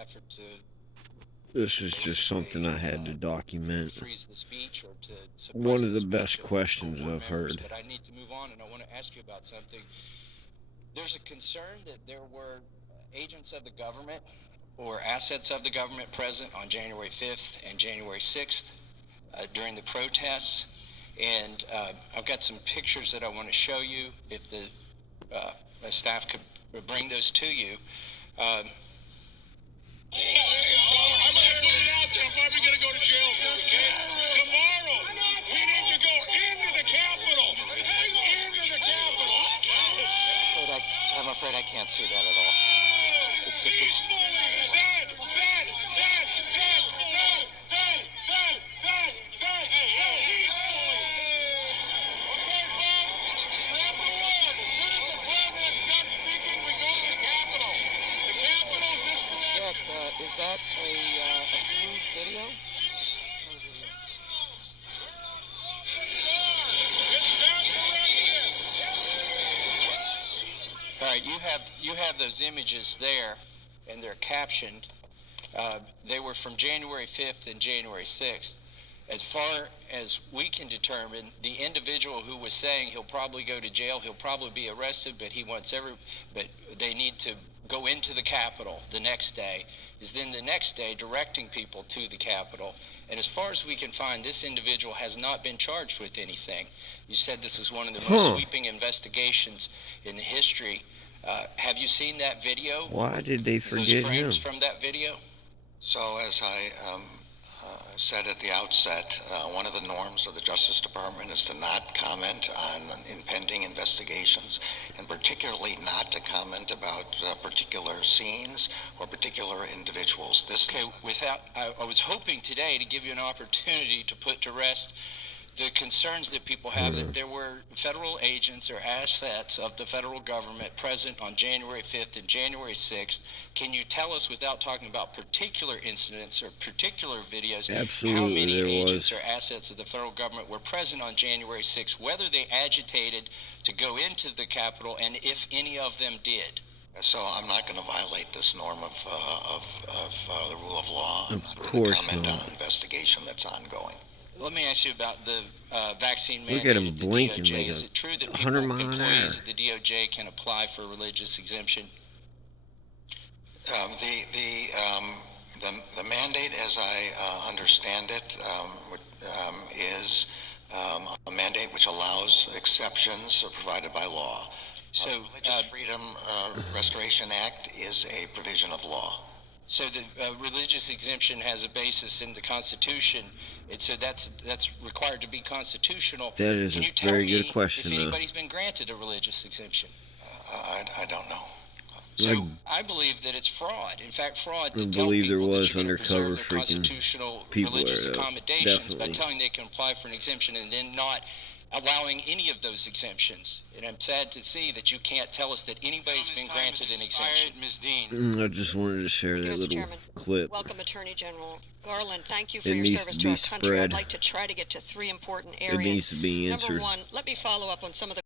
effort to This is just something I had to document. freeze the speech or to suppress One of the speech best of questions board I've members, heard. But I need to move on, and I want to ask you about something. There's a concern that there were agents of the government or assets of the government present on January 5th and January 6th during the protests. And I've got some pictures that I want to show you. If the staff could bring those to you. I'm going to put it out there. I'm probably going to go to jail for it, okay? Tomorrow, we need to go into the Capitol. Into the Capitol. I'm afraid I can't see that at all. Is that a approved video? All right, you have those images there, and they're captioned. They were from January 5th and January 6th. As far as we can determine, the individual who was saying he'll probably go to jail, he'll probably be arrested, but but they need to go into the Capitol the next day, is then the next day directing people to the Capitol. And as far as we can find, this individual has not been charged with anything. You said this is one of the most sweeping investigations in the history. Have you seen that video? Why did they forget those frames him? from that video? So as I said at the outset, one of the norms of the Justice Department is to not comment on impending investigations, and particularly not to comment about particular scenes or particular individuals. I was hoping today to give you an opportunity to put to rest the concerns that people have that there were federal agents or assets of the federal government present on January 5th and January 6th. Can you tell us, without talking about particular incidents or particular videos, Absolutely, how many there agents was. or assets of the federal government were present on January 6th, whether they agitated to go into the Capitol, and if any of them did? So I'm not going to violate this norm of the rule of law. I'm not Of going to course comment not. on an investigation that's ongoing. Let me ask you about the vaccine mandate. Look at him at the blinking DOJ. like Is a it true that 100 mile an employees hour. at the DOJ can apply for religious exemption? The mandate, as I understand it, is a mandate which allows exceptions provided by law. So, the Religious Freedom Restoration Act is a provision of law. So the religious exemption has a basis in the Constitution, and so that's required to be constitutional. That is Can a you tell very me good question, if though. anybody's been granted a religious exemption? I don't know. So I believe that it's fraud. In fact, fraud to I tell believe there people was that you're going to undercover preserve their freaking constitutional people religious there, accommodations by definitely. telling they can apply for an exemption and then not allowing any of those exemptions. And I'm sad to see that you can't tell us that anybody's been granted an exemption. Ms. Dean. I just wanted to share Thank you, that Mr. little Chairman. clip. Welcome, Attorney General Garland. Thank you for It your needs service to to be our country. I'd spread. like to try to get to three important It areas. needs to be Number answered. one, let me follow up on some of the